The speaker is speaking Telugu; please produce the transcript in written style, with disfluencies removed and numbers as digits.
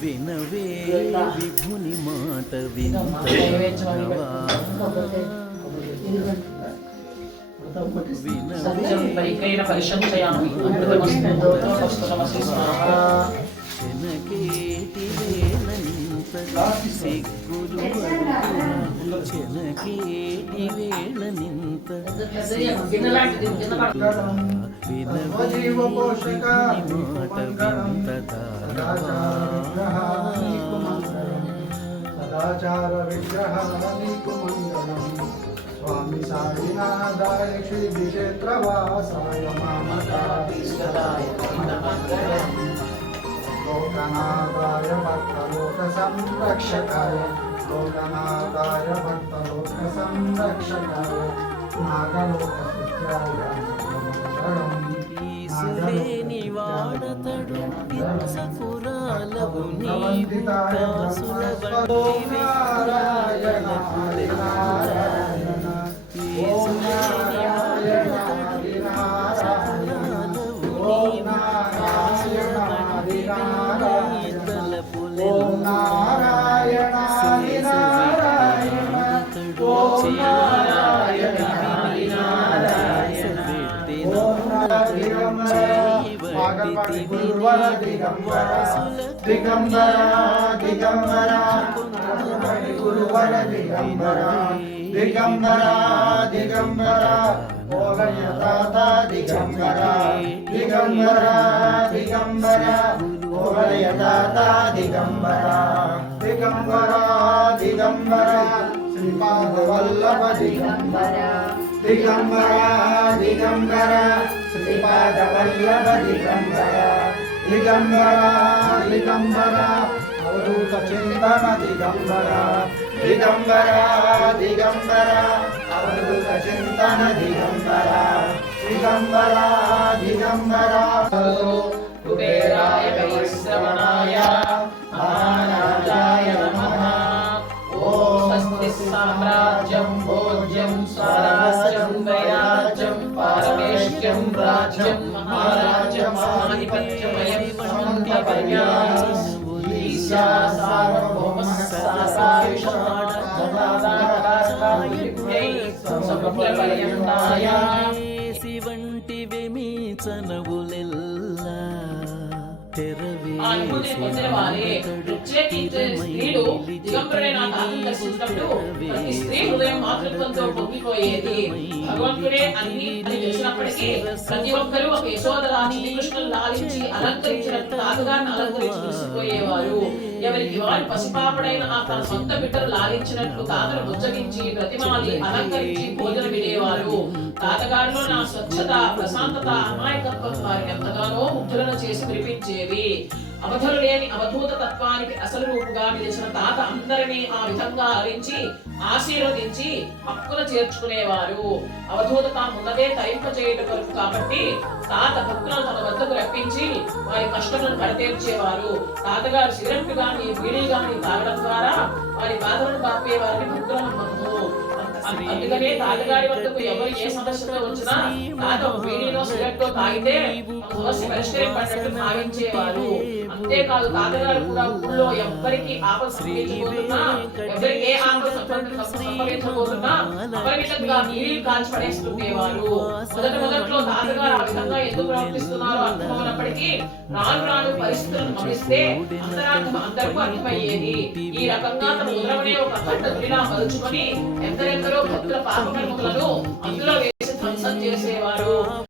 వినవే విభుని మాట వినవే చెనకేటి వేళనింత సిగ్గులు చెనకేటి వేళనింత సదాచార విగ్రహ స్వామి సాయినాథాయ శ్రీ క్షేత్రవాసాయ లోకనాథాయ భక్తలోక సంరక్షకాయ లోకనాథాయ భక్తలోక సంరక్షకాయ నాగలోక ఈసులేని వాడతడు పిచ్చకురాలవు నీవు కాసుల వంటివి ఈసులేని వాడతడు పిచ్చకురాలవు నీవు కాసుల వంటివి తలపులెల్లా శేషవేత్తడు దిగంబర దిగంబర గురువర దిగంబర దిగంబర దిగంబర ఓలయ తాత దిగంబర దిగంబర దిగంబర ఓలయ తాత దిగంబర దిగంబర దిగంబర శ్రీపాద వల్లభ దిగంబర దిగంబర దిగంబర శ్రీపాద వల్లభ దిగంబర దిగంబర దిగంబర అవధూత చింతన దిగంబర దిగంబర దిగంబర అవధూత చింతన దిగంబర దిగంబర దిగంబర కుబేరాయ వైశ్రవణాయ మహారాజాయ నమః. ఓం స్వస్తి సామ్రాజ్యం భోజ్యం స్వరాజ్యం వైరాజ్యం పారమేష్ట్యం రాజ్యం మహారాజ్యం ఆధిపత్యమయం సమంతపర్యాయం ఈశా సార్వభౌమః సాసాయుషాఢ్యై వంటి వెమీచనవులెల్లా ఆ అనుభూతిని పొందిన వారే ప్రత్యేకించే స్త్రీలు దిగంబరుడైన తాతను దర్శించినప్పుడు ప్రతి స్త్రీ హృదయం మాతృత్వంతో పొంగిపోయేది. భగవంతుడే అన్ని అని తెలిసినప్పటికీ ప్రతి ఒక్కరూ ఒక యశోదరాని కృష్ణుని లాలించి అలంకరించినట్టు తాతగారిని అలంకరించి మురిసిపోయేవారు. ఎవరికి వారు పసిపాపడైన ఆ తన సొంత బిడ్డలు లాలించినట్లు తాతను బుజ్జగించి ప్రతిమాలి అలంకరించి భోజనం వినేవారు. తాతగారిలో నా స్వచ్ఛత ప్రశాంతత అమాయకత్వం వారిని ఎంతగానో ముగ్ధులను చేసి వినిపించేవి. అవధులు లేని అవధూత తత్వానికి అసలు రూపుగా నిలిచిన తాత అందరినీ ఆ విధంగా అరించి ఆశీర్వదించి హక్కున చేర్చుకునేవారు. అవధూత తామున్నదే తరింప చేయట కొరకు కాబట్టి తాత భక్తులను తన వద్దకు రప్పించి వారి కష్టములను పడతీర్చేవారు. తాతగారు సిగరెట్లు గాని బీడీ గాని తాగడం ద్వారా వారి బాధలను బాపే వారిని భక్తులను నమ్ము. అందుకనే తాతగారి వద్దకు ఎవరు ఏ సమస్యతో వచ్చినా తాత బీడీలో సిగరెట్ తాగితే సమస్య పరిష్కరింపడినట్టు భావించేవారు. అంతేకాదు తాతగారు కూడా ఊళ్ళో ఎవ్వరికి ఆపద సంభవించబోతున్నా ఎవరికి ఏ ఆపద సంభవించబోతున్నా అపరిమితంగా నీళ్ళు కాల్చి పడేస్తుండేవారు. మొదట్లో తాతగారు ఆ విధంగా ఎందుకు ప్రవర్తిస్తున్నారో అర్థమైనప్పటికీ రాను రాను పరిస్థితులను గమనిస్తే అంతరార్థం అందరికీ అర్థమయ్యేది. ఈ రకంగా తమ ఉదరమనే ఒక గంట తులిలా మలుచుకొని ఎందరెందరో భక్తుల పాపకర్మలను అందులో వేసి ధ్వంసం చేసేవారు.